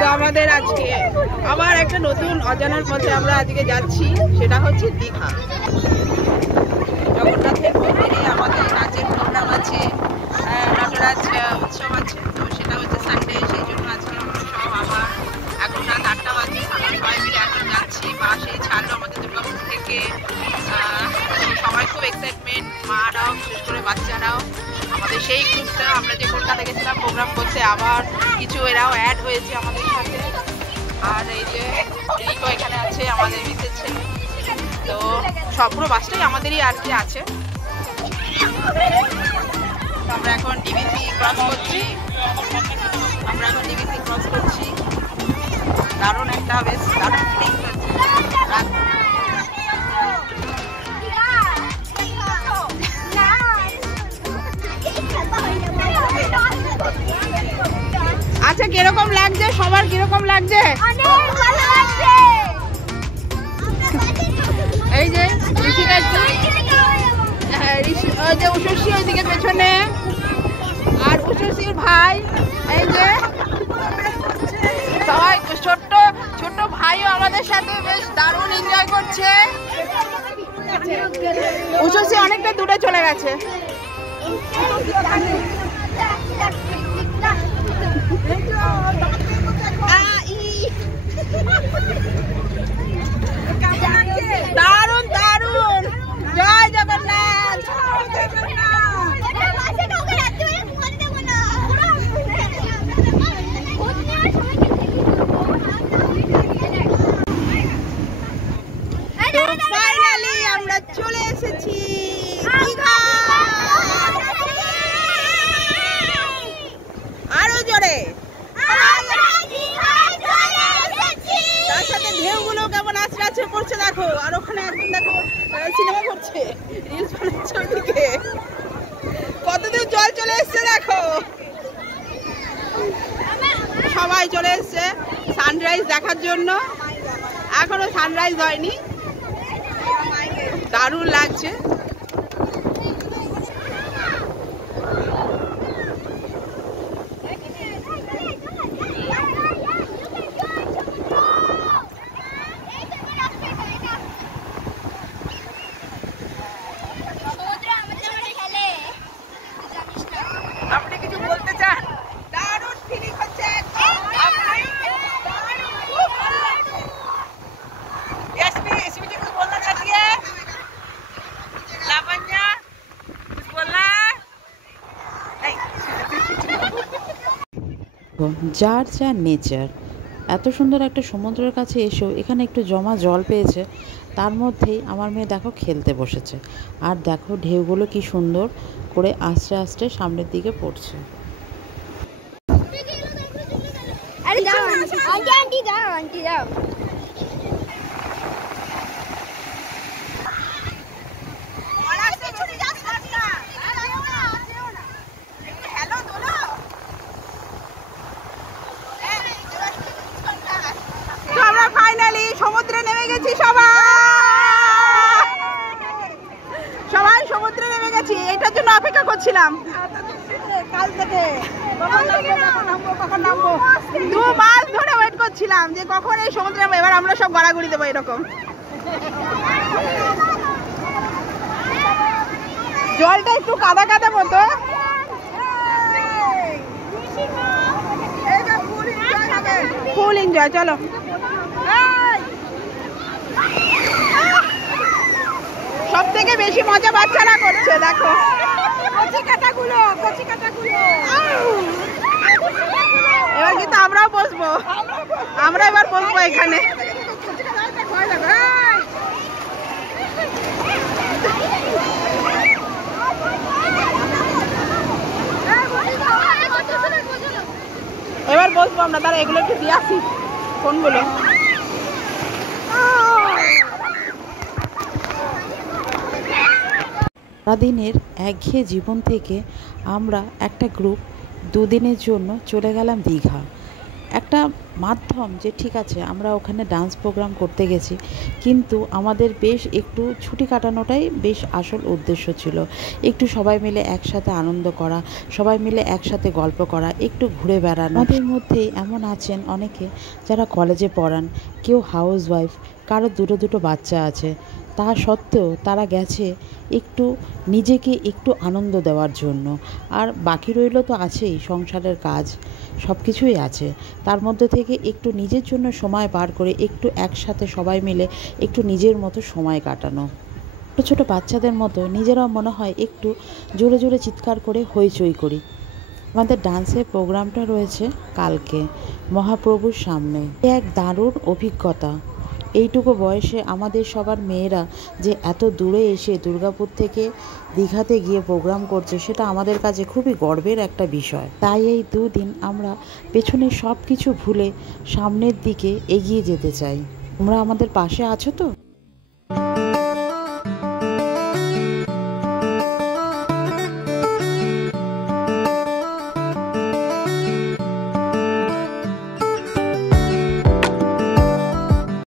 তো আমাদের আজকে আবার একটা নতুন অজানার পথে আমরা আজকে যাচ্ছি, সেটা হচ্ছে দীঘা। জগন্নাথের মন্দিরে আমাদের নাচের প্রোগ্রাম আছে, নটরাজ উৎসব আছে, তো সেটা হচ্ছে সানডে। সেই জন্য আজকে আমরা সব আবার এখন রাত 8টা বাজে, আমরা সবাই মিলে এখন যাচ্ছি। বাসে ছাড়লো আমাদের দুর্গাপুর থেকে, সবাই খুব এক্সাইটমেন্ট, মারাও বিশেষ করে বাচ্চারাও। আমাদের সেই গ্রুপটা আমরা যে কলকাতা গেছিলাম প্রোগ্রাম করতে, আবার কিছু এরাও অ্যাড হয়েছে আমাদের সাথে। আর এই যে রিকো এখানে আছে, আমাদের মিসের ছেলে। তো সবগুলো বাসটাই আমাদেরই আর কি আছে। আমরা এখন ডিভিসি ক্রস করছি, দারুণ একটা বেশ দারুণ ফিলিংস হচ্ছে। আচ্ছা, কিরকম লাগছে সবার? কিরকম লাগছে? এই যে উষসী ওইদিকে পেছনে, আর উষসীর ভাই এই যে সবাই, ছোট্ট ছোট্ট ভাইও আমাদের সাথে বেশ দারুণ এনজয় করছে। উষসী অনেকটা দূরে চলে গেছে। দারুণ দারুণ, জয় জগন্নাথ। ফাইনালি আমরা চলে এসেছি দীঘা। আরো জোরে, তার সাথে ঢেউগুলো কেমন আছড়ে আছড়ে পড়ছে দেখো। আর ওখানে একদম দেখো সিনেমা করছে, রিলস বানাচ্ছে ওদিকে। কতদূর জল চলে এসছে দেখো। সবাই চলে এসছে সানরাইজ দেখার জন্য। এখনো সানরাইজ হয়নি, দারুণ লাগছে। আপনি কিছু বলতে চান? দারুণ ফিলিং হচ্ছে। যার যা নেচার, এত সুন্দর একটা সমুদ্রের কাছে এসেও এখানে একটু জমা জল পেয়েছে, তার মধ্যেই আমার মেয়ে দেখো খেলতে বসেছে। আর দেখো ঢেউগুলো কি সুন্দর করে আস্তে আস্তে সামনের দিকে পড়ছে। ফাইনালি সমুদ্রে নেমে গেছি, সবাই সমুদ্রে নেমে গেছি। এটার জন্য অপেক্ষা করছিলাম কাল থেকে, 2 মাস ধরে ওয়েট করছিলাম যে কখন এই সমুদ্রে। এবার আমরা সব গড়াগড়ি দেবো এরকম। জলটা একটু কাদা কাদা মতো। ফুল এনজয়, চলো। সব থেকে বেশি মজা বাচ্চারা করছে দেখো। এবার কিন্তু আমরাও বসবো, আমরা এবার বসবো এখানে। এবার বসবো আমরা। তারা এগুলো একটু দিয়ে আসি ফোনগুলো। সারাদিনের একঘেয়ে জীবন থেকে আমরা একটা গ্রুপ 2 দিনের জন্য চলে গেলাম দীঘা। একটা একটা মাধ্যম যে ঠিক আছে আমরা ওখানে ডান্স প্রোগ্রাম করতে গেছি, কিন্তু আমাদের বেশ একটু ছুটি কাটানোটাই বেশ আসল উদ্দেশ্য ছিল। একটু সবাই মিলে একসাথে আনন্দ করা, সবাই মিলে একসাথে গল্প করা, একটু ঘুরে বেড়ানো। আমাদের মধ্যেই এমন আছেন অনেকে যারা কলেজে পড়ান, কেউ হাউস ওয়াইফ, কারো দুটো বাচ্চা আছে, তা সত্ত্বেও তারা গেছে একটু নিজেকে একটু আনন্দ দেওয়ার জন্য। আর বাকি রইল তো আছেই সংসারের কাজ, সব কিছুই আছে, তার মধ্যে থেকে একটু নিজের জন্য সময় বার করে একটু একসাথে সবাই মিলে একটু নিজের মতো সময় কাটানো। ছোটো ছোটো বাচ্চাদের মতো নিজেরাও মনে হয় একটু জোরে জোরে চিৎকার করে হইচই করি। আমাদের ডান্সের প্রোগ্রামটা রয়েছে কালকে মহাপ্রভুর সামনে। এক দারুণ অভিজ্ঞতা। এইটুকু বয়সে আমাদের সবার মেয়েরা যে এত দূরে এসে দুর্গাপুর থেকে দীঘাতে গিয়ে প্রোগ্রাম করছে, সেটা আমাদের কাছে খুবই গর্বের একটা বিষয়। তাই এই দুদিন আমরা পেছনের সব কিছু ভুলে সামনের দিকে এগিয়ে যেতে চাই। তোমরা আমাদের পাশে আছো তো?